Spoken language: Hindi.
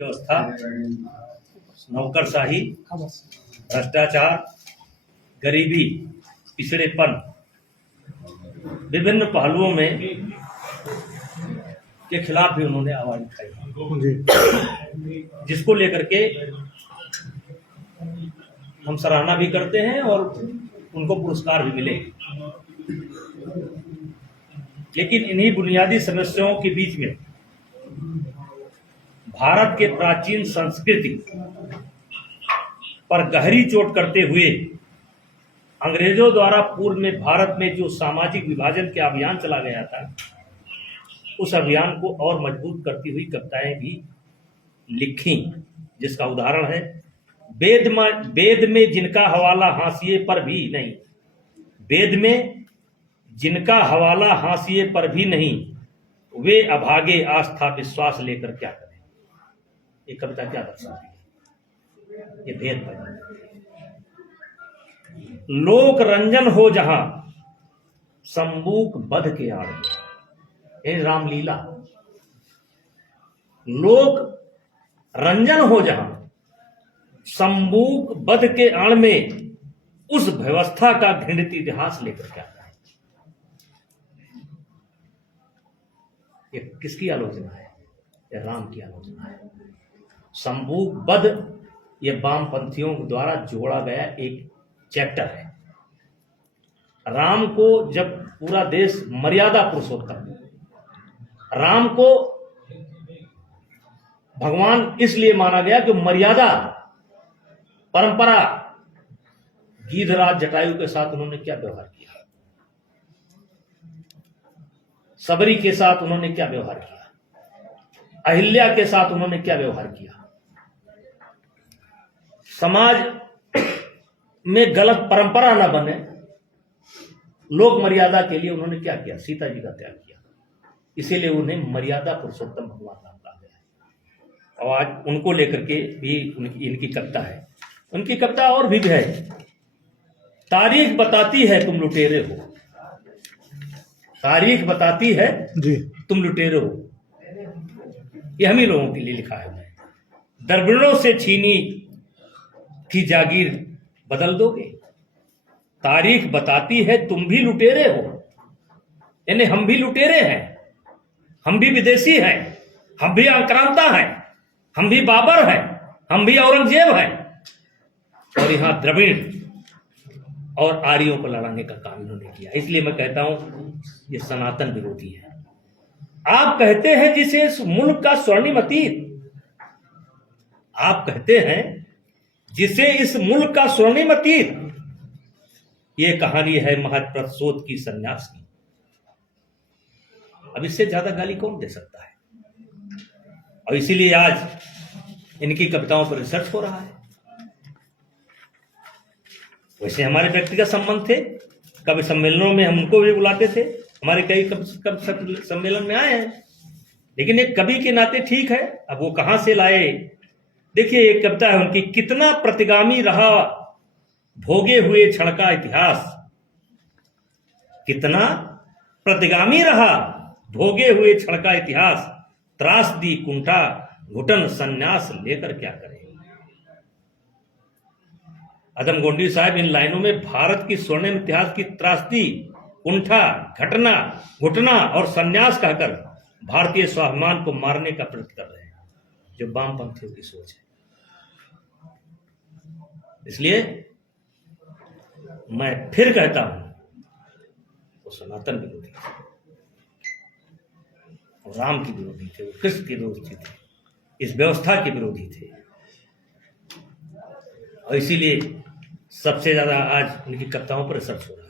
व्यवस्था, नौकरशाही, भ्रष्टाचार, गरीबी, पिछड़ेपन, विभिन्न पहलुओं में के खिलाफ भी उन्होंने आवाज उठाई, जिसको लेकर के हम सराहना भी करते हैं और उनको पुरस्कार भी मिले। लेकिन इन्हीं बुनियादी समस्याओं के बीच में भारत के प्राचीन संस्कृति पर गहरी चोट करते हुए अंग्रेजों द्वारा पूर्व में भारत में जो सामाजिक विभाजन के अभियान चला गया था, उस अभियान को और मजबूत करती हुई कविताएं भी लिखी, जिसका उदाहरण है वेद में जिनका हवाला हाशिए पर भी नहीं, वेद में जिनका हवाला हाशिए पर भी नहीं, वे अभागे आस्था विश्वास लेकर क्या करें। ये कविता क्या दर्शाती है? ये भेद पैदा, लोक रंजन हो जहां संबूक बध के आड़ में, ये रामलीला। लोक रंजन हो जहां संबूक बध के आड़ में, उस व्यवस्था का घृणित इतिहास लेकर क्या करें। ये किसकी आलोचना है? ये राम की आलोचना है। संबूक बध ये वामपंथियों द्वारा जोड़ा गया एक चैप्टर है। राम को जब पूरा देश मर्यादा पुरुषोत्तम, राम को भगवान इसलिए माना गया कि मर्यादा परंपरा, गीधराज जटायु के साथ उन्होंने क्या व्यवहार किया, सबरी के साथ उन्होंने क्या व्यवहार किया, अहिल्या के साथ उन्होंने क्या व्यवहार किया, समाज में गलत परंपरा न बने, लोक मर्यादा के लिए उन्होंने क्या किया, सीता जी का त्याग किया। इसीलिए उन्हें मर्यादा पुरुषोत्तम भगवान राम कहा गया। और आज उनको लेकर के भी इनकी कविता है। उनकी कविता और भी है। तारीख बताती है तुम लुटेरे हो, तारीख बताती है जी तुम लुटेरे हो। ये हम ही लोगों के लिए लिखा है। द्रविड़ों से छीनी की जागीर बदल दोगे, तारीख बताती है तुम भी लुटेरे हो, यानी हम भी लुटेरे हैं, हम भी विदेशी हैं, हम भी आक्रांता हैं, हम भी बाबर हैं, हम भी औरंगजेब हैं, और यहां द्रविड़ और आर्यों को लड़ाने का काम इन्होंने किया। इसलिए मैं कहता हूं ये सनातन विरोधी है। आप कहते हैं जिसे इस मुल्क का स्वर्णिम अतीत, आप कहते हैं जिसे इस मुल्क का स्वर्णिम अतीत, ये कहानी है महत्प्रसोद की सन्यास की। अब इससे ज्यादा गाली कौन दे सकता है? और इसीलिए आज इनकी कविताओं पर रिसर्च हो रहा है। वैसे हमारे व्यक्तिगत संबंध थे, कवि सम्मेलनों में हम उनको भी बुलाते थे, हमारे कई सम्मेलन में आए हैं, लेकिन एक कवि के नाते ठीक है। अब वो कहां से लाए? देखिए एक कविता है उनकी, कितना प्रतिगामी रहा भोगे हुए क्षण का इतिहास, कितना प्रतिगामी रहा भोगे हुए क्षण का इतिहास, त्रासदी कुंठा घुटन संन्यास लेकर क्या करें। अदम गोंडी साहब इन लाइनों में भारत की स्वर्णिम इतिहास की त्रासदी कुंठा घटना घुटना और संन्यास कहकर भारतीय स्वाभिमान को मारने का प्रयत्न कर रहे हैं, जो वामपंथियों की सोच है। इसलिए मैं फिर कहता हूं वो सनातन विरोधी थे, वो राम की विरोधी थे, वो कृष्ण के विरोधी थे, इस व्यवस्था के विरोधी थे। और इसीलिए सबसे ज्यादा आज उनकी कविताओं पर रिसर्च हो रहा है।